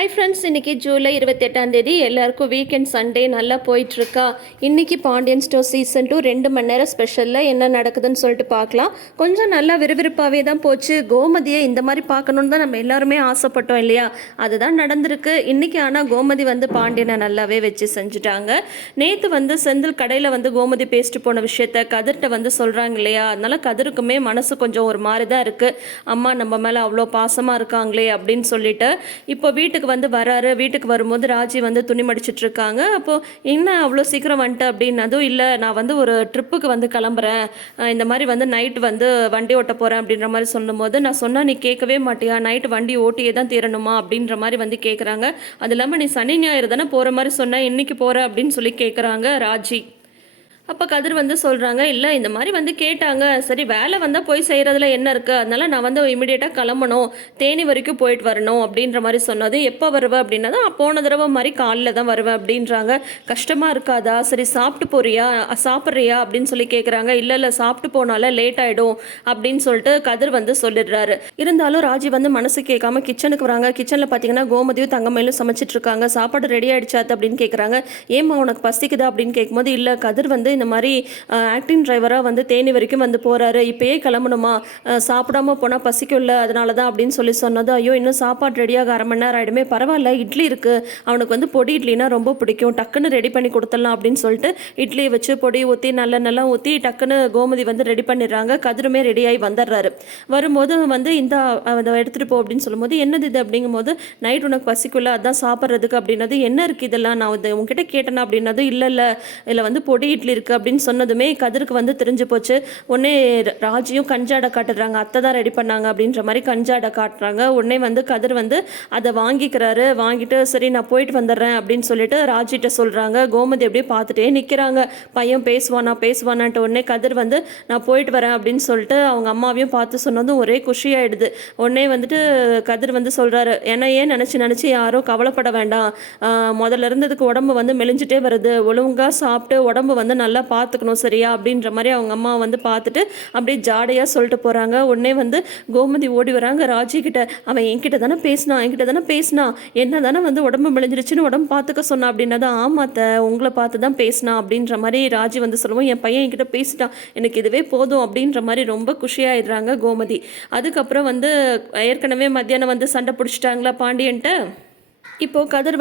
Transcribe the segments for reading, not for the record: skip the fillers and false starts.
Hi friends, இன்றைக்கி ஜூலை 28 எல்லாருக்கும் weekend Sunday நல்லா போயிட்டுருக்கா. இன்றைக்கி பாண்டியன் ஸ்டோர் சீசன் 2 2 மணி நேரம் ஸ்பெஷலில் என்ன நடக்குதுன்னு சொல்லிட்டு பார்க்கலாம். கொஞ்சம் நல்லா விறுவிறுப்பாகவே தான் போச்சு. கோமதியை இந்த மாதிரி பார்க்கணுன்னு தான் நம்ம எல்லாருமே ஆசைப்பட்டோம் இல்லையா? அதுதான் நடந்திருக்கு இன்றைக்கி. ஆனால் கோமதி பாண்டியனை நல்லாவே வச்சு செஞ்சுட்டாங்க. நேற்று செந்தில் கடையில் கோமதி பேசிட்டு போன விஷயத்த கதிர்கிட்ட சொல்கிறாங்க இல்லையா? அதனால் கதிருக்குமே மனசு கொஞ்சம் ஒரு மாதிரி தான் இருக்குது. அம்மா நம்ம மேலே அவ்வளோ பாசமாக இருக்காங்களே அப்படின்னு சொல்லிட்டு இப்போ வீட்டுக்கு வராரு. வீட்டுக்கு வரும்போது ராஜி துணி மடிச்சிட்டு இருக்காங்க. அப்போது என்ன அவ்வளோ சீக்கிரம் வந்துட்டு அப்படின்னதும், இல்லை நான் ஒரு ட்ரிப்புக்கு கிளம்புறேன், இந்த மாதிரி நைட்டு வண்டி ஓட்ட போகிறேன் அப்படின்ற மாதிரி சொல்லும்போது, நான் சொன்னால் நீ கேட்கவே மாட்டியா, நைட்டு வண்டி ஓட்டியே தான் தீரணுமா அப்படின்ற மாதிரி கேட்குறாங்க. அது இல்லாமல் நீ சனி ஞாயிறு தானே போகிற மாதிரி சொன்ன, இன்னைக்கு போகிற அப்படின்னு சொல்லி கேட்குறாங்க ராஜி. அப்போ கதிர் சொல்கிறாங்க, இல்லை இந்த மாதிரி கேட்டாங்க, சரி வேலை வந்தால் போய் செய்கிறதுல என்ன இருக்குது, அதனால் நான் இமீடியட்டாக கிளம்பணும், தேனி வரைக்கும் போயிட்டு வரணும் அப்படின்ற மாதிரி சொன்னது. எப்போ வருவேன் அப்படின்னா தான் போன தடவை மாதிரி காலையில் தான் வருவேன் அப்படின்றாங்க. கஷ்டமாக இருக்காதா, சரி சாப்பிட்டு போறியா சாப்பிட்றியா அப்படின்னு சொல்லி கேட்குறாங்க. இல்லை இல்லை சாப்பிட்டு போனால லேட் ஆகிடும் அப்படின்னு சொல்லிட்டு கதிர் சொல்லிடுறாரு. இருந்தாலும் ராஜி மனசு கேட்காம கிச்சனுக்கு வராங்க. கிச்சனில் பார்த்தீங்கன்னா கோமதியும் தங்கமயிலும் சமைச்சிட்டு இருக்காங்க. சாப்பாடு ரெடி ஆகிடுச்சாத்து அப்படின்னு கேட்குறாங்க. ஏம்மா உனக்கு பசிக்குதா அப்படின்னு கேட்கும்போது, இல்லை கதிர் இந்த மாதிரி ஆக்டிங் டிரைவராக தேனி வரைக்கும் போகிறாரு, இப்போயே கிளம்பணுமா, சாப்பிடாம போனால் பசிக்கும்ல, அதனால தான் அப்படின்னு சொல்லி சொன்னது. ஐயோ இன்னும் சாப்பாடு ரெடியாக அரை மணி நேரம் ஆகிடுமே, பரவாயில்ல இட்லி இருக்குது, அவனுக்கு பொடி இட்லினா ரொம்ப பிடிக்கும், டக்குன்னு ரெடி பண்ணி கொடுத்துடலாம் அப்படின்னு சொல்லிட்டு இட்லியை வச்சு பொடி ஊற்றி நல்லா ஊற்றி டக்குன்னு கோமதி ரெடி பண்ணிடுறாங்க. கதிருமே ரெடியாகி வந்துடுறாரு. வரும்போது இந்த அதை எடுத்துகிட்டு போ அப்படின்னு சொல்லும்போது, என்னது இது அப்படிங்கும்போது, நைட் உனக்கு பசிக்குள்ள அதான் சாப்பிட்றதுக்கு அப்படின்னது. என்ன இருக்குது இதெல்லாம், நான் உங்ககிட்ட கேட்டேன்னா அப்படின்னது. இல்லை இதில் பொடி இட்லி இருக்குது அப்படின்னு சொன்னதுமே கதிருக்கு தெரிஞ்சு போச்சு. உடனே ராஜியும் கஞ்சாடை காட்டுறாங்க, அத்தை தான் ரெடி பண்ணாங்க அப்படின்ற மாதிரி கஞ்சாடை காட்டுறாங்க. உடனே கதிர் அதை வாங்கிக்கிறாரு. வாங்கிட்டு சரி நான் போயிட்டு வந்துடுறேன் அப்படின்னு சொல்லிட்டு ராஜிட்ட சொல்கிறாங்க. கோமதி அப்படியே பார்த்துட்டே நிற்கிறாங்க. பையன் பேசுவானான்ட்டு உடனே கதிர் நான் போயிட்டு வரேன் அப்படின்னு சொல்லிட்டு அவங்க அம்மாவையும் பார்த்து சொன்னதும் ஒரே குஷியாயிடுது. உடனே கதிர் சொல்கிறாரு, ஏன்னா ஏன் நினச்சி யாரும் கவலைப்பட வேண்டாம், முதல்ல இருந்ததுக்கு உடம்பு மெலிஞ்சிட்டே வருது, ஒழுங்காக சாப்பிட்டு உடம்பு நல்லா பார்த்துக்கணும் சரியா அப்படின்ற மாதிரி அவங்க அம்மா பார்த்துட்டு அப்படியே ஜாடையாக சொல்லிட்டு போகிறாங்க. உடனே கோமதி ஓடி வராங்க ராஜி கிட்ட. அவன் என்கிட்ட தானே பேசினா என்ன தானே உடம்பு மெலிஞ்சிருச்சுன்னு உடம்பு பார்த்துக்க சொன்னான் அப்படின்னா, ஆமாத்த உங்களை பார்த்து தான் பேசினா அப்படின்ற மாதிரி ராஜி சொல்லுவோம். என் பையன் என்கிட்ட பேசிட்டான், எனக்கு இதுவே போதும் அப்படின்ற மாதிரி ரொம்ப குஷியாயிடுறாங்க கோமதி. அதுக்கப்புறம் ஏற்கனவே மத்தியானம் சண்டை பிடிச்சிட்டாங்களா பாண்டியன்ட்ட. இப்போது கதிர்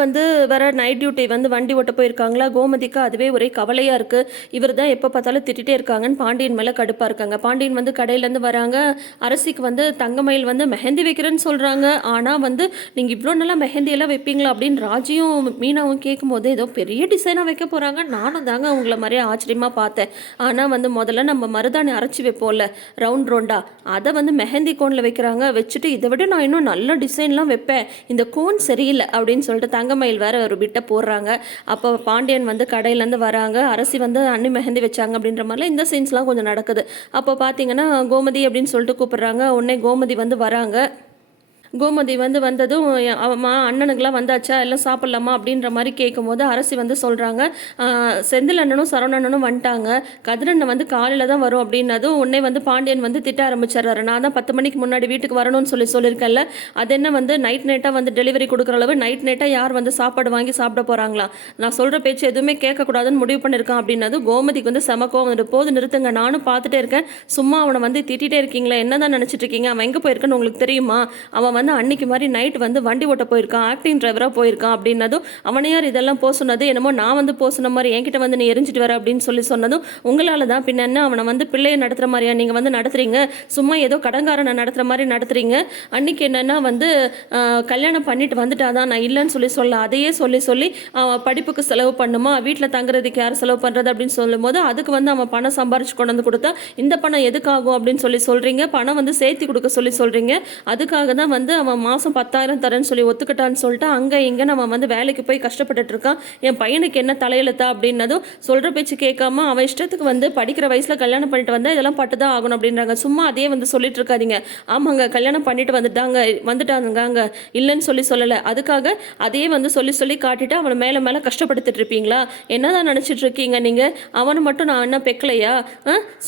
வர நைட் டியூட்டி வண்டி ஓட்ட போயிருக்காங்களா. கோமதிக்கு அதுவே ஒரே கவலையாக இருக்குது. இவர் தான் எப்போ பார்த்தாலும் திட்டிகிட்டே இருக்காங்கன்னு பாண்டியன் மேலே கடுப்பாக இருக்காங்க. பாண்டியன் கடையிலேருந்து வராங்க. அரசிக்கு தங்கமயில் மெஹந்தி வைக்கிறேன்னு சொல்கிறாங்க. ஆனால் நீங்கள் இவ்வளோ நல்லா மெஹந்தியெல்லாம் வைப்பீங்களா அப்படின்னு ராஜியும் மீனாவும் கேட்கும்போது, ஏதோ பெரிய டிசைனாக வைக்க போகிறாங்க. நானும் தாங்க அவங்கள மாதிரியே ஆச்சரியமாக பார்த்தேன். ஆனால் முதல்ல நம்ம மருதாணி அரைச்சி வைப்போம்ல ரவுண்டாக, அதை மெஹந்தி கோனில் வைக்கிறாங்க. வச்சுட்டு இதை விட நான் இன்னும் நல்ல டிசைன்லாம் வைப்பேன், இந்த கோன் சரியில்லை அப்படின்னு சொல்லிட்டு தங்கமயில் வேற ஒரு பிட்டை போடுறாங்க. அப்போ பாண்டியன் கடையிலேருந்து வராங்க. அரசி அன்னி மெஹந்தி வச்சாங்க அப்படின்ற மாதிரிலாம் இந்த சீன்ஸ்லாம் கொஞ்சம் நடக்குது. அப்போ பார்த்தீங்கன்னா கோமதி அப்படின்னு சொல்லிட்டு கூப்பிடுறாங்க. உடனே கோமதி வராங்க. கோமதி வந்ததும் அம்மா அண்ணனுக்கெல்லாம் வந்தாச்சா, எல்லாம் சாப்பிட்லாமா அப்படின்ற மாதிரி கேட்கும்போது அரசி சொல்கிறாங்க, செந்தில் அண்ணனும் சரவணனும் வந்துட்டாங்க, கதிரண்ணன் காலையில் தான் வரும் அப்படின்னதும் உடனே பாண்டியன் திட்ட ஆரம்பிச்சிடுறாரு. நான் தான் 10 மணிக்கு முன்னாடி வீட்டுக்கு வரணும்னு சொல்லியிருக்கேன்ல, அது என்ன நைட்டாக டெலிவரி கொடுக்குற அளவு நைட்டாக யார் சாப்பாடு வாங்கி சாப்பிட போகிறாங்களா, நான் சொல்கிற பேச்சு எதுவுமே கேட்கக்கூடாதுன்னு முடிவு பண்ணியிருக்கான் அப்படின்னது கோமதிக்கு செமக்கம் போது நிறுத்துங்க, நானும் பார்த்துட்டே இருக்கேன், சும்மா அவனை திட்டிகிட்டே இருக்கீங்களா, என்ன தான் நினச்சிட்டு இருக்கீங்க, அவன் எங்கே போயிருக்கான்னு உங்களுக்கு தெரியுமா, அவன் அன்னைக்கு மாதிரி நைட் வண்டி ஓட்ட போயிருக்கான், ஆக்டிங் டிரைவராக போயிருக்கான் அப்படின்னதும், அவனை யார் இதெல்லாம் போக சொன்னது, என்னமோ நான் போக சொன்ன மாதிரி என்கிட்ட நீ எரிஞ்சிட்டு வர அப்படின்னு சொன்னதும், உங்களால் தான் பின்ன என்ன அவனை பிள்ளையை நடத்துகிற மாதிரியா நீங்கள் நடத்துறீங்க, சும்மா ஏதோ கடங்காரனை நடத்துகிற மாதிரி நடத்துறீங்க, அன்னைக்கு என்னென்னா கல்யாணம் பண்ணிட்டு வந்துட்டாதான், நான் இல்லைன்னு சொல்ல அதையே சொல்லி படிப்புக்கு செலவு பண்ணுமா, வீட்டில் தங்குறதுக்கு யார் செலவு பண்ணுறது அப்படின்னு சொல்லும் போது, அதுக்கு அவன் பணம் சம்பாரிச்சு கொண்டு கொடுத்தா இந்த பணம் எதுக்காகும் அப்படின்னு சொல்கிறீங்க, பணம் சேர்த்து கொடுக்க சொல்கிறீங்க, அதுக்காக தான் அவன் மாதம் 10,000 தரேன்னு சொல்லி ஒத்துக்கிட்டான்னு சொல்லிட்டு அங்கே இங்கே நம்ம வேலைக்கு போய் கஷ்டப்பட்டுட்டு இருக்கான், என் பையனுக்கு என்ன தலையெழுத்தா அப்படின்னதும், சொல்கிற பேச்சு கேட்காம அவன் இஷ்டத்துக்கு படிக்கிற வயசில் கல்யாணம் பண்ணிட்டு வந்தால் இதெல்லாம் பட்டு தான் ஆகணும் அப்படின்றாங்க. சும்மா அதே சொல்லிட்டு இருக்காதீங்க, ஆமாங்க கல்யாணம் பண்ணிட்டு வந்துட்டாங்க இல்லைன்னு சொல்லலை, அதுக்காக அதே சொல்லி காட்டிட்டு அவனை மேலே கஷ்டப்படுத்திட்டு இருப்பீங்களா, என்னதான் நினச்சிட்டு இருக்கீங்க நீங்கள், அவனை மட்டும் நான் என்ன பெக்கலையா,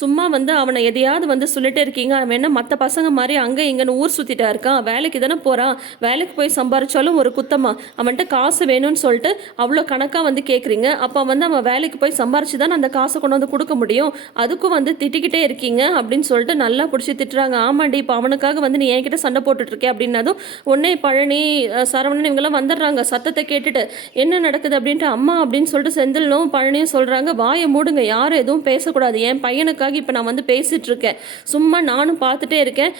சும்மா அவனை எதையாவது சொல்லிட்டே இருக்கீங்க, அவன் என்ன மற்ற பசங்க மாதிரி அங்கே இங்கன்னு ஊர் சுற்றிட்டா இருக்கான், வேலைக்கு வேலைக்கு தானே போகிறான், வேலைக்கு போய் சம்பாரிச்சாலும் ஒரு குத்தமா, அவன்கிட்ட காசு வேணும்னு சொல்லிட்டு அவ்வளோ கணக்காக வந்து கேட்குறீங்க. அப்போ வந்து அவன் வேலைக்கு போய் சம்பாரிச்சு தான் அந்த காசை கொண்டு வந்து கொடுக்க முடியும், அதுக்கும் வந்து திட்டிக்கிட்டே இருக்கீங்க அப்படின்னு சொல்லிட்டு நல்லா பிடிச்சி திட்டுறாங்க. ஆமாண்டி, இப்போ அவனுக்காக வந்து நீ என்கிட்ட சண்டை போட்டுட்ருக்கே அப்படின்னதும் உடனே பழனி, சரவணன் இவங்கெல்லாம் வந்துடுறாங்க. சத்தத்தை கேட்டுட்டு என்ன நடக்குது அப்படின்ட்டு அம்மா அப்படின்னு சொல்லிட்டு செந்திலும் பழனியும் சொல்கிறாங்க, வாயை மூடுங்க, யாரும் எதுவும் பேசக்கூடாது, என் பையனுக்காக இப்போ நான் வந்து பேசிகிட்டு இருக்கேன், சும்மா நானும் பார்த்துட்டே இருக்கேன்,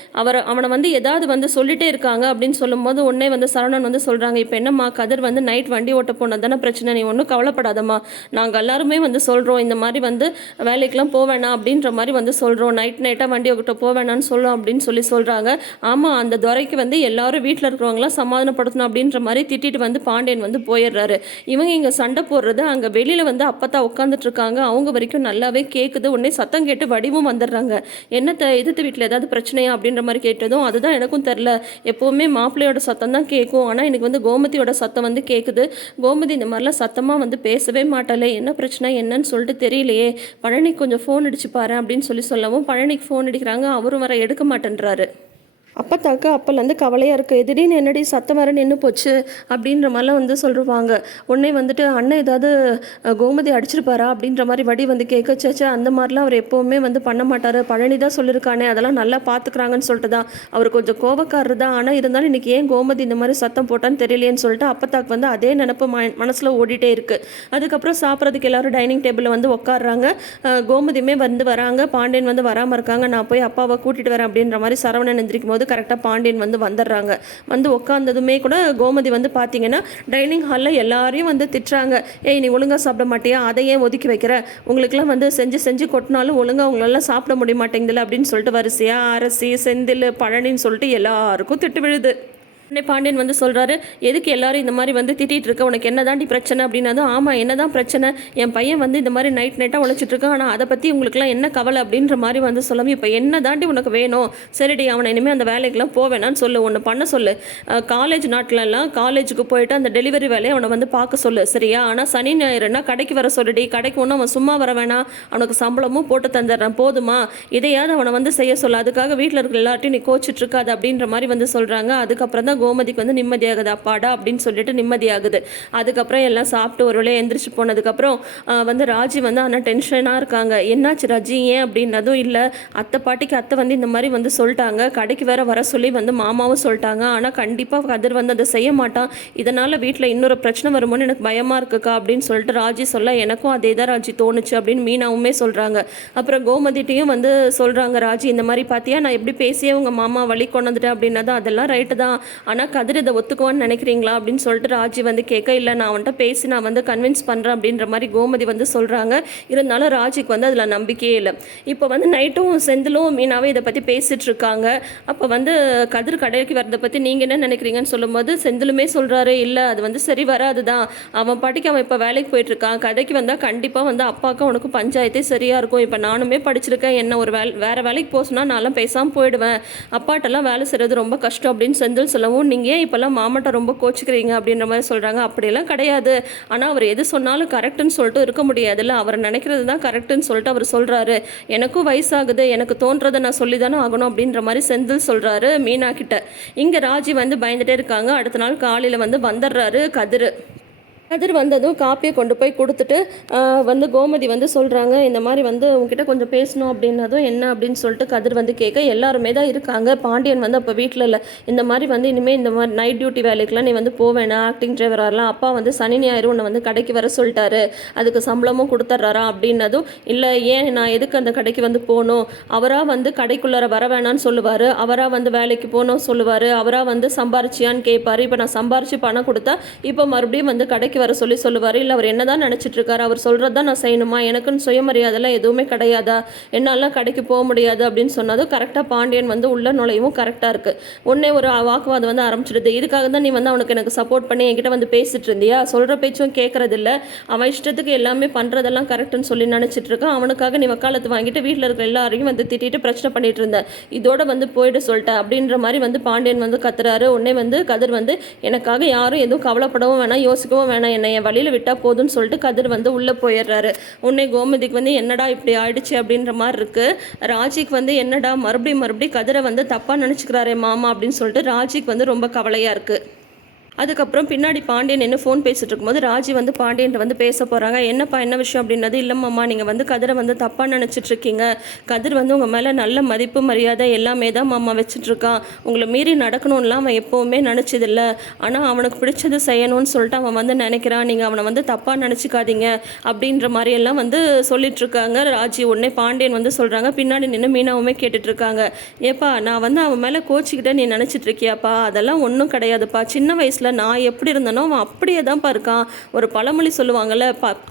அவனை வந்து ஏதாவது வந்து சொல்லிட்டே இருக்காங்க அப்படின்னு சொல்லும்போது உடனே வந்து சரவணன் வந்து சொல்கிறாங்க, இப்போ என்னம்மா கதிர் வந்து நைட் வண்டி ஓட்ட போனது தானே பிரச்சனை, நீ ஒன்றும் கவலைப்படாதம்மா, நாங்கள் எல்லாருமே வந்து சொல்கிறோம் இந்த மாதிரி வந்து வேலைக்கெலாம் போவேணாம் அப்படின்ற மாதிரி வந்து சொல்கிறோம், நைட்டாக வண்டி ஓட்ட போவேணான்னு சொல்லும் அப்படின்னு சொல்கிறாங்க. ஆமாம், அந்த துரைக்கு வந்து எல்லாரும் வீட்டில் இருக்கிறவங்களாம் சமாதானப்படுத்தணும் அப்படின்ற மாதிரி திட்டிட்டு வந்து பாண்டியன் வந்து போயிடுறாரு. இவங்க இங்கே சண்டை போடுறது அங்கே வெளியில் வந்து அப்பத்தான் உட்காந்துட்டு இருக்காங்க, அவங்க வரைக்கும் நல்லாவே கேட்குது. உடனே சத்தம் கேட்டு வடிவும் வந்துடுறாங்க. என்னத்தை எதிர்த்து வீட்டில் ஏதாவது பிரச்சனையா அப்படின்ற மாதிரி கேட்டதும் அதுதான் எனக்கும் தெரில, எப்போவுமே மாப்பிள்ளையோட சத்தம் தான் கேட்கும், ஆனால் எனக்கு வந்து கோமதியோட சத்தம் வந்து கேட்குது, கோமதி இந்த மாதிரிலாம் சத்தமாக வந்து பேசவே மாட்டாளே, என்ன பிரச்சனை என்னன்னு சொல்லிட்டு தெரியலையே, பழனிக்கு கொஞ்சம் ஃபோன் அடிச்சு பாரு அப்படின்னு சொல்லவும் பழனிக்கு ஃபோன் அடிக்கிறாங்க. அவரும் வர எடுக்க மாட்டேன்றாரு. அப்பத்தாக்கு அப்போலேருந்து கவலையாக இருக்குது, திடீர்னு என்னடி சத்தம் வர நின்று போச்சு அப்படின்ற மாதிரிலாம் வந்து சொல்லுவாங்க. உடனே வந்துட்டு அண்ணன் ஏதாவது கோமதி அடிச்சிருப்பாரா அப்படின்ற மாதிரி வடி வந்து கேட்கச்சே, அந்த மாதிரிலாம் அவர் எப்போவுமே வந்து பண்ண மாட்டார், பழனி தான் சொல்லியிருக்கானே அதெல்லாம் நல்லா பார்த்துக்கிறாங்கன்னு சொல்லிட்டு தான், அவர் கொஞ்சம் கோபக்காரர் தான், ஆனால் இருந்தாலும் இன்றைக்கி ஏன் கோமதி இந்த மாதிரி சத்தம் போட்டான்னு தெரியலேன்னு சொல்லிட்டு அப்பத்தாக்கு வந்து அதே நினப்பு மனசில் ஓடிட்டே இருக்குது. அதுக்கப்புறம் சாப்பிட்றதுக்கு எல்லோரும் டைனிங் டேபிளில் வந்து உட்காடுறாங்க. கோமதியுமே வந்து வராங்க, பாண்டியன் வந்து வராமல் இருக்காங்க. நான் போய் அப்பாவை கூட்டிகிட்டு வரேன் அப்படின்ற மாதிரி சரவணன் எந்திரிக்கும் போது கரெக்டாக பாண்டியன் வந்து வந்துடுறாங்க. வந்து உட்காந்ததுமே கூட கோமதி வந்து பார்த்தீங்கன்னா டைனிங் ஹாலில் எல்லாரையும் வந்து திட்டுறாங்க. ஏய், நீ ஒழுங்காக சாப்பிட மாட்டியா, அதை ஏன் ஒதுக்கி வைக்கிற, உங்களுக்குலாம் வந்து செஞ்சு கொட்டினாலும் ஒழுங்காக உங்களெல்லாம் சாப்பிட முடிய மாட்டேங்குதுல அப்படின்னு சொல்லிட்டு வரிசையாக அரசி, செந்தில், பழனின்னு சொல்லிட்டு எல்லாருக்கும் திட்டு விழுது. உடனே பாண்டியன் வந்து சொல்கிறாரு, எதுக்கு எல்லாரும் இந்த மாதிரி வந்து திட்டிகிட்டு இருக்க, உனக்கு என்ன தாண்டி பிரச்சனை அப்படின்னதும், ஆமாம் என்ன தான் பிரச்சனை, என் பையன் வந்து இந்த மாதிரி நைட்டாக உழைச்சிட்ருக்கான், ஆனால் அதை பற்றி உங்களுக்குலாம் என்ன கவலை அப்படின்ற மாதிரி வந்து சொல்லவும், இப்போ என்ன தாண்டி உனக்கு வேணும், சரிடி அவனை இனிமேல் அந்த வேலைக்கெலாம் போவேணான்னு சொல்லு, ஒன்று பண்ண சொல்லு, காலேஜ் நாட்டிலலாம் காலேஜுக்கு போயிட்டு அந்த டெலிவரி வேலையை அவனை வந்து பார்க்க சொல்லு சரியா, ஆனால் சனி ஞாயிறுனா கடைக்கு வர சொல்லுடி, கடைக்கு ஒன்றும் அவன் சும்மா வர வேணாம், அவனுக்கு சம்பளமும் போட்டு தந்துடுறேன் போதுமா, இதையாவது அவனை வந்து செய்ய சொல்லு, அதுக்காக வீட்டில் இருக்கிற எல்லார்ட்டையும் நீ கோச்சிட்ருக்காது அப்படின்ற மாதிரி வந்து சொல்கிறாங்க. அதுக்கப்புறம் தான் கோமதிக்கு வந்து நிம்மதியாகுது, அப்பாடா அப்படின்னு சொல்லிட்டு நிம்மதியாகுது. அதுக்கப்புறம் எல்லாம் சாப்பிட்டு ஒரு வேளையை எந்திரிச்சு போனதுக்கப்புறம் வந்து ராஜி வந்து ஆனால் டென்ஷனாக இருக்காங்க. என்னாச்சு ராஜி, ஏன் அப்படின்னதும், இல்லை அத்தை பாட்டிக்கு அத்தை வந்து இந்த மாதிரி வந்து சொல்லிட்டாங்க, கடைக்கு வேற வர சொல்லி வந்து மாமாவும் சொல்லிட்டாங்க, ஆனால் கண்டிப்பாக கதிர் வந்து அதை செய்ய மாட்டான், இதனால் வீட்டில் இன்னொரு பிரச்சனை வருமோன்னு எனக்கு பயமாக இருக்குக்கா அப்படின்னு சொல்லிட்டு ராஜி சொல்ல, எனக்கும் அதே தான் ராஜி தோணுச்சு அப்படின்னு மீனாவுமே சொல்கிறாங்க. அப்புறம் கோமதிட்டையும் வந்து சொல்கிறாங்க ராஜி, இந்த மாதிரி பார்த்தியா நான் எப்படி பேசியே உங்கள் மாமா வழி கொண்டு வந்துட்டேன் அப்படின்னதும், அதெல்லாம் ரைட்டு தான், ஆனால் கதிர் இதை ஒத்துக்குவான்னு நினைக்கிறீங்களா அப்படின்னு சொல்லிட்டு ராஜி வந்து கேட்க, இல்லை நான் அவன்கிட்ட பேசி நான் வந்து கன்வின்ஸ் பண்ணுறேன் அப்படின்ற மாதிரி கோமதி வந்து சொல்கிறாங்க. இருந்தாலும் ராஜிக்கு வந்து அதில் நம்பிக்கையே இல்லை. இப்போ வந்து நைட்டும் செந்திலும் மீனாவே இதை பற்றி பேசிகிட்டு இருக்காங்க. அப்போ வந்து கதிர் கடைக்கு வரதை பற்றி நீங்கள் என்ன நினைக்கிறீங்கன்னு சொல்லும்போது செந்திலுமே சொல்கிறாரு, இல்லை அது வந்து சரி வராது தான், அவன் பாட்டிக்கு அவன் இப்போ வேலைக்கு போயிட்டுருக்கான், கடைக்கு வந்தால் கண்டிப்பாக வந்து அப்பாவுக்கும் அவனுக்கு பஞ்சாயத்தே சரியாக இருக்கும், இப்போ நானுமே படிச்சிருக்கேன், என்ன ஒரு வேறு வேலைக்கு போச்சுன்னா நான்லாம் பேசாமல் போயிடுவேன், அப்பாட்டெல்லாம் வேலை செய்கிறது ரொம்ப கஷ்டம் அப்படின்னு செந்தில் சொல்லவும், நீங்கள் ஏன் இப்போல்லாம் மாமாட்ட ரொம்ப கோச்சிக்கிறீங்க அப்படின்ற மாதிரி சொல்கிறாங்க. அப்படியெல்லாம் கிடையாது, ஆனால் அவர் எது சொன்னாலும் கரெக்டுன்னு சொல்லிட்டு இருக்க முடியாதுல்ல, அவர் நினைக்கிறது தான் கரெக்டுன்னு சொல்லிட்டு அவர் சொல்கிறாரு, எனக்கும் வயசாகுது, எனக்கு தோன்றதை நான் சொல்லி தானே ஆகணும் அப்படின்ற மாதிரி செந்தில் சொல்கிறாரு மீனா கிட்ட. இங்கே ராஜி வந்து பயந்துட்டே இருக்காங்க. அடுத்த நாள் காலையில் வந்து வந்துடுறாரு கதிர். கதிர் வந்ததும் காப்பியை கொண்டு போய் கொடுத்துட்டு வந்து கோமதி வந்து சொல்கிறாங்க, இந்த மாதிரி வந்து உங்ககிட்ட கொஞ்சம் பேசணும் அப்படின்னதும், என்ன அப்படின்னு சொல்லிட்டு கதிர் வந்து கேட்க, எல்லாருமே தான் இருக்காங்க, பாண்டியன் வந்து அப்போ வீட்டில் இல்லை, இந்த மாதிரி வந்து இனிமேல் இந்த மாதிரி நைட் டியூட்டி வேலைக்கெலாம் நீ வந்து போவேணா, ஆக்டிங் டிரைவராகலாம், அப்பா வந்து சனி ஞாயிறு உன்னை வந்து கடைக்கு வர சொல்லிட்டாரு, அதுக்கு சம்பளமும் கொடுத்துட்றாரா அப்படின்னதும், இல்லை ஏன் நான் எதுக்கு அந்த கடைக்கு வந்து போகணும், அவராக வந்து கடைக்குள்ளார வர வேணான்னு சொல்லுவார், அவராக வந்து வேலைக்கு போகணும் சொல்லுவார், அவராக வந்து சம்பாரிச்சியான்னு கேட்பார், இப்போ நான் சம்பாரித்து பணம் கொடுத்தா இப்போ மறுபடியும் வந்து கடைக்கு வர சொல்லுவார், இல்லை அவர் என்ன தான் நினச்சிட்டு இருக்காரு, அவர் சொல்கிறது தான் நான் செய்யணுமா, எனக்குன்னு சுயமரியாதைலாம் எதுவுமே கிடையாதா, என்னாலாம் கடைக்கு போக முடியாது அப்படின்னு சொன்னதும் கரெக்டாக பாண்டியன் வந்து உள்ள நுழையவும் கரெக்டாக இருக்குது. உடனே ஒரு வாக்குவாதம் வந்து ஆரம்பிச்சிடுது, இதுக்காக தான் நீ வந்து அவனுக்கு எனக்கு சப்போர்ட் பண்ணி என்கிட்ட வந்து பேசிட்டு இருந்தியா, சொல்கிற பேச்சும் கேட்கறதில்ல, அவன் இஷ்டத்துக்கு எல்லாமே பண்ணுறதெல்லாம் கரெக்டுன்னு சொல்லி நினச்சிட்டு இருக்கான், அவனுக்காக நீ வக்காலத்து வாங்கிட்டு வீட்டில் இருக்கிற எல்லாரையும் வந்து திட்டிட்டு பிரச்சனை பண்ணிட்டு இருந்த, இதோட வந்து போயிட்டு சொல்லிட்டேன் அப்படின்ற மாதிரி வந்து பாண்டியன் வந்து கத்துறாரு. உடனே வந்து கதிர் வந்து, எனக்காக யாரும் எதுவும் கவலைப்படவும் வேணாம், யோசிக்கவும் வேணாம், வேணாம், என்னை என் வழியில் விட்டால் போதும்னு சொல்லிட்டு கதிர் வந்து உள்ளே போயிடுறாரு. உடனே கோமதிக்கு வந்து என்னடா இப்படி ஆயிடுச்சு அப்படின்ற மாதிரி இருக்குது. ராஜிக்கு வந்து என்னடா மறுபடியும் கதிரை வந்து தப்பாக நினச்சிக்கிறாரே மாமா அப்படின்னு சொல்லிட்டு ராஜிக்கு வந்து ரொம்ப கவலையாக இருக்குது. அதுக்கப்புறம் பின்னாடி பாண்டியன் என்ன ஃபோன் பேசிகிட்டு இருக்கும்போது ராஜி வந்து பாண்டியன் வந்து பேச போகிறாங்க. என்னப்பா என்ன விஷயம் அப்படின்னது, இல்லைம்மா நீங்கள் வந்து கதிரை வந்து தப்பாக நினச்சிட்ருக்கீங்க. கதிர் வந்து உங்கள் மேலே நல்ல மதிப்பு மரியாதை எல்லாமே தான் மாமா வச்சுட்ருக்கான். உங்களை மீறி நடக்கணும்லாம் அவன் எப்போவுமே நினச்சதில்லை. ஆனால் அவனுக்கு பிடிச்சது செய்யணும்னு சொல்லிட்டு அவன் வந்து நினைக்கிறான். நீங்கள் அவனை வந்து தப்பாக நினச்சிக்காதீங்க அப்படின்ற மாதிரியெல்லாம் வந்து சொல்லிகிட்ருக்காங்க ராஜி. உடனே பாண்டியன் வந்து சொல்கிறாங்க, பின்னாடி நின்று மீனாவுமே கேட்டுட்ருக்காங்க, ஏப்பா நான் வந்து அவன் மேலே கோச்சிக்கிட்ட நீ நினச்சிட்ருக்கியாப்பா? அதெல்லாம் ஒன்றும் கிடையாதுப்பா. சின்ன வயசில் நான் எப்படி இருந்தனோ அவன் அப்படியே தான்ப்பா இருக்கான். ஒரு பழமொழி சொல்லுவாங்கள்ல,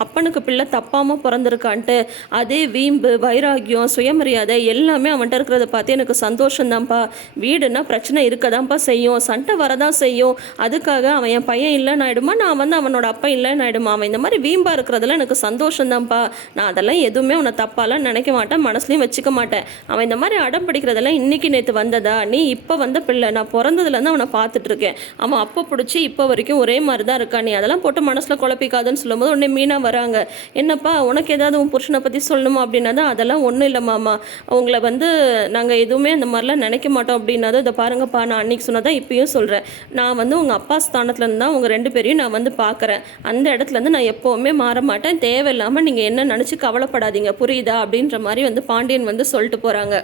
அப்பனுக்கு பிள்ளை தப்பாமல் பிறந்திருக்கான்ட்டு. அதே வீம்பு, வைராகியம், சுயமரியாதை எல்லாமே அவன்கிட்ட இருக்கிறத பார்த்து எனக்கு சந்தோஷம்தான்ப்பா. வீடுனா பிரச்சனை இருக்கதான்ப்பா செய்யும், சண்டை வரதான் செய்யும். அதுக்காக அவன் என் பையன் இல்லைன்னு ஆகிடுமா, நான் வந்து அவனோட அப்பா இல்லைன்னு ஆகிடுமா? அவன் இந்த மாதிரி வீம்பாக இருக்கிறதெல்லாம் எனக்கு சந்தோஷம்தான்ப்பா. நான் அதெல்லாம் எதுவுமே அவனை தப்பாலாம் நினைக்க மாட்டேன், மனசுலையும் வச்சுக்க மாட்டேன். அவன் இந்த மாதிரி அடம் பிடிக்கிறதெல்லாம் இன்றைக்கி நேற்று வந்ததா? நீ இப்போ வந்த பிள்ளை, நான் பிறந்ததுலேருந்து அவனை பார்த்துட்ருக்கேன். அவன் அப்போ பிடிச்சி இப்போ வரைக்கும் ஒரே மாதிரி தான் இருக்கா. நீ அதெல்லாம் போட்டு மனசில் குழப்பிக்காதுன்னு சொல்லும்போது உடனே மீனா வராங்க. என்னப்பா உனக்கு ஏதாவது உன் புருஷனை பற்றி சொல்லணுமா அப்படின்னா தான், அதெல்லாம் ஒன்றும் இல்லை மாமா, அவங்கள வந்து நாங்கள் எதுவுமே அந்த மாதிரிலாம் நினைக்க மாட்டோம் அப்படின்னாலும், இதை பாருங்கப்பா நான் அன்றைக்கி சொன்னதான் இப்பயும் சொல்கிறேன். நான் வந்து உங்கள் அப்பா ஸ்தானத்துலேருந்து தான் உங்கள் 2 பேரையும் நான் வந்து பார்க்குறேன். அந்த இடத்துலேருந்து நான் எப்போவுமே மாற மாட்டேன். தேவையில்லாமல் நீங்கள் என்ன நினச்சி கவலைப்படாதீங்க, புரியுதா அப்படின்ற மாதிரி வந்து பாண்டியன் வந்து சொல்லிட்டு போகிறாங்க.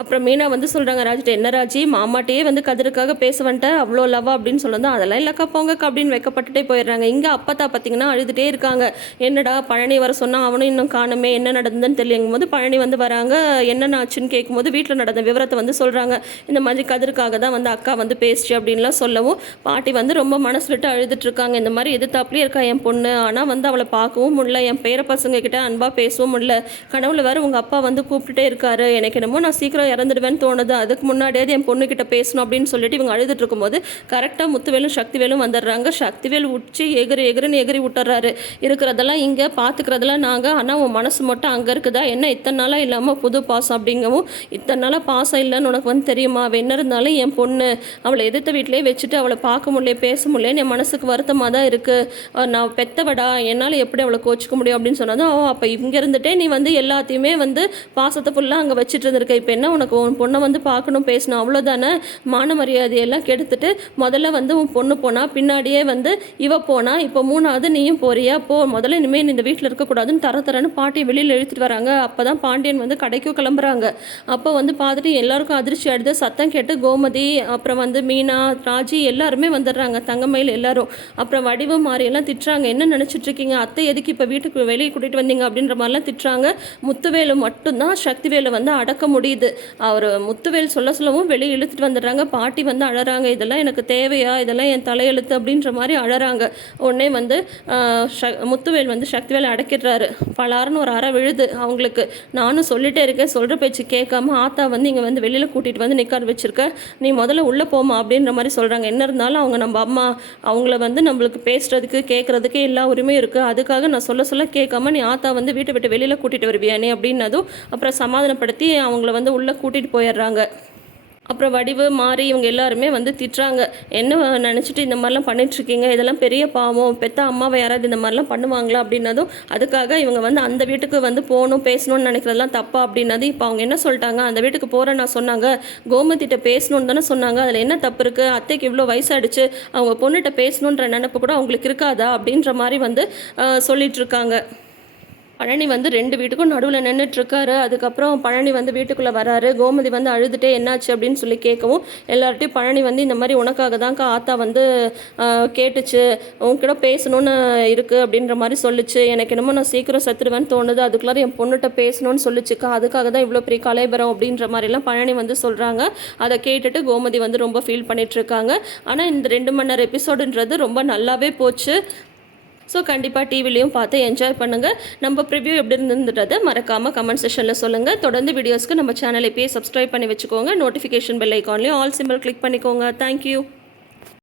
அப்புறம் மீனா வந்து சொல்கிறாங்க ராஜிட்ட, என்ன ராஜி மாமாட்டையே வந்து கதிருக்காக பேச வந்துட்டேன், அவ்வளோ லவா அப்படின்னு சொல்லணும். அதெல்லாம் இல்லைக்கா போங்கக்கா அப்படின்னு வைக்கப்பட்டுட்டே போயிடுறாங்க. இங்கே அப்பத்தா பார்த்தீங்கன்னா அழுதுகிட்டே இருக்காங்க. என்னடா பழனி வர சொன்னால் அவனும் இன்னும் காணுமே, என்ன நடந்ததுன்னு தெரியலங்கும் போது பழனி வந்து வராங்க. என்னென்ன ஆச்சுன்னு கேட்கும்போது வீட்டில் நடந்த விவரத்தை வந்து சொல்கிறாங்க. இந்த மாதிரி கதிருக்காக தான் வந்து அக்கா வந்து பேசிச்சு அப்படின்லாம் சொல்லவும் பாட்டி வந்து ரொம்ப மனசு விட்டு அழுதுட்டுருக்காங்க. இந்த மாதிரி எதிர்த்தாப்புலேயே இருக்கா என் பொண்ணு, ஆனால் வந்து அவளை பார்க்கவும் முடியல, என் பேர பசங்க கிட்ட அன்பாக பேசவும் முடியல, கனவுல வேறு உங்கள் அப்பா வந்து கூப்பிட்டுட்டே இருக்காரு, எனக்கு என்னமோ நான் சீக்கிரம் இறந்துடுவேன்னு தோணுது, அதுக்கு முன்னாடியாவது என் பொண்ணுக்கிட்ட பேசணும் அப்படின்னு சொல்லிட்டு இவங்க அழுதுட்டு இருக்கும்போது கரெக்டாக முத்துவேலும் சக்திவேலும் வந்துடுறாங்க. சக்திவேல் உச்சி எகிரின்னு எகிரி விட்டுறாரு. இருக்கிறதெல்லாம் இங்கே பார்த்துக்கிறதெல்லாம் நாங்கள், ஆனால் உன் மனசு மட்டும் அங்கே இருக்குதா, என்ன இத்தனை நாளாக இல்லாமல் புது பாசம் அப்படிங்கவும், இத்தனை நாளாக பாசம் இல்லைன்னு உனக்கு வந்து தெரியுமா, அவள் என்ன இருந்தாலும் என் பொண்ணு, அவளை எதிர்த்த வீட்டிலே வச்சுட்டு அவளை பார்க்க முடியல பேச முடியலன்னு என் மனசுக்கு வருத்தமாக தான் இருக்குது, நான் பெத்தவடா, என்னால் எப்படி அவளை கோச்சிக்க முடியும் அப்படின்னு சொன்னதும், அப்போ இங்கே இருந்துகிட்டே நீ வந்து எல்லாத்தையுமே வந்து பாசத்தை ஃபுல்லாக அங்கே வச்சுட்டு இருந்திருக்க, இப்போ என்ன உனக்கு உன் பொண்ணை வந்து பார்க்கணும் பேசணும் அவ்வளோதானே, மான மரியாதையெல்லாம் கெடுத்துட்டு முதல்ல வந்து உன் பொண்ணு போனா, பின்னாடியே வந்து இவ போனா, இப்போ 3வது நீயும் போறியா, போ முதல்ல இனிமேல் இந்த வீட்டில் இருக்கக்கூடாதுன்னு தரன்னு பாட்டியை வெளியில் இழுத்துட்டு வராங்க. அப்போ தான் பாண்டியன் வந்து கடைக்கும் கிளம்புறாங்க. அப்போ வந்து பார்த்துட்டு எல்லாருக்கும் அதிர்ச்சி ஆகிடுது. சத்தம் கேட்டு கோமதி, அப்புறம் வந்து மீனா, ராஜி எல்லாருமே வந்துடுறாங்க, தங்கமயில் எல்லாரும். அப்புறம் வடிவு மாறியெல்லாம் திட்டுறாங்க, என்ன நினச்சிட்ருக்கீங்க, அத்தை எதுக்கு இப்போ வீட்டுக்கு வெளியே கூட்டிகிட்டு வந்தீங்க அப்படின்ற மாதிரிலாம் திட்டுறாங்க. முத்துவேலு மட்டும்தான் சக்திவேலை வந்து அடக்க முடியுது. அவர் முத்துவேல் சொல்லவும் வெளியே இழுத்துட்டு வந்துடுறாங்க. பாட்டி வந்து அழறாங்க, இதெல்லாம் எனக்கு தேவையா, இதெல்லாம் என் தலையெழுத்து அப்படின்ற மாதிரி அழறாங்க. உடனே வந்து முத்துவேல் வந்து சக்திவேலை அடக்கிடுறாரு. பலாருன்னு ஒரு அறை விழுது அவங்களுக்கு. நானும் சொல்லிட்டே இருக்கேன், சொல்கிற பேச்சு கேட்காம ஆத்தா வந்து இங்கே வந்து வெளியில் கூட்டிகிட்டு வந்து நிற்க வச்சிருக்க, நீ முதல்ல உள்ளே போமா அப்படின்ற மாதிரி சொல்கிறாங்க. என்ன இருந்தாலும் அவங்க நம்ம அம்மா, அவங்கள வந்து நம்மளுக்கு பேசுகிறதுக்கு கேட்குறதுக்கு எல்லா உரிமையும் இருக்குது, அதுக்காக நான் சொல்ல கேட்காம நீ ஆத்தா வந்து வீட்டை விட்டு வெளியில் கூட்டிகிட்டு வருவியானே அப்படின்னதும் அப்புறம் சமாதானப்படுத்தி அவங்கள வந்து உள்ளே கூட்டிகிட்டு போயிடுறாங்க. அப்புறம் வடிவு மாறி இவங்க எல்லாருமே வந்து திட்டுறாங்க, என்ன நினச்சிட்டு இந்த மாதிரிலாம் பண்ணிகிட்ருக்கீங்க, இதெல்லாம் பெரிய பாவம், பெத்த அம்மாவை யாராவது இந்த மாதிரிலாம் பண்ணுவாங்களா அப்படின்னதும், அதுக்காக இவங்க வந்து அந்த வீட்டுக்கு வந்து போகணும் பேசணும்னு நினைக்கிறதெல்லாம் தப்பா அப்படின்னது. இப்போ அவங்க என்ன சொல்லிட்டாங்க, அந்த வீட்டுக்கு போகிறேன் நான் சொன்னாங்க, கோமதிட்ட பேசணுன்னு தானே சொன்னாங்க, அதில் என்ன தப்பு இருக்குது, அத்தைக்கு இவ்வளோ வயசாகிடுச்சு, அவங்க பொண்ணுகிட்ட பேசணுன்ற நினப்பு கூட அவங்களுக்கு இருக்காதா அப்படின்ற மாதிரி வந்து சொல்லிகிட்ருக்காங்க. பழனி வந்து 2 வீட்டுக்கும் நடுவில் நின்றுட்டுருக்காரு. அதுக்கப்புறம் பழனி வந்து வீட்டுக்குள்ளே வராரு. கோமதி வந்து அழுதுகிட்டே என்னாச்சு அப்படின்னு சொல்லி கேட்கவும், எல்லார்ட்டையும் பழனி வந்து இந்த மாதிரி உனக்காக தான்க்கா ஆத்தா வந்து கேட்டுச்சு, உன்கிட்ட பேசணுன்னு இருக்குது அப்படின்ற மாதிரி சொல்லிச்சு, எனக்கு என்னமோ நான் சீக்கிரம் செத்துடுவேன்னு தோணுது, அதுக்குள்ளார என் பொண்ணுகிட்ட பேசணும்னு சொல்லிச்சுக்கா, அதுக்காக தான் இவ்வளோ பெரிய கலைபரம் அப்படின்ற மாதிரிலாம் பழனி வந்து சொல்கிறாங்க. அதை கேட்டுட்டு கோமதி வந்து ரொம்ப ஃபீல் பண்ணிகிட்ருக்காங்க. ஆனால் இந்த 2 மணி நேரம் எபிசோடுன்றது ரொம்ப நல்லாவே போச்சு. ஸோ கண்டிப்பாக டிவிலையும் பார்த்து என்ஜாய் பண்ணுங்கள். நம்ம ப்ரிவ்யூ எப்படி இருந்துன்றதை மறக்காமல் கமெண்ட் செஷனில் சொல்லுங்கள். தொடர்ந்து வீடியோஸ்க்கு நம்ம சேனலை இப்போயே சப்ஸ்கிரைப் பண்ணி வச்சுக்கோங்க. நோட்டிஃபிகேஷன் பெல் ஐக்கான்லேயும் ஆல் சிம்பிள் கிளிக் பண்ணிக்கோங்க. தேங்க்யூ.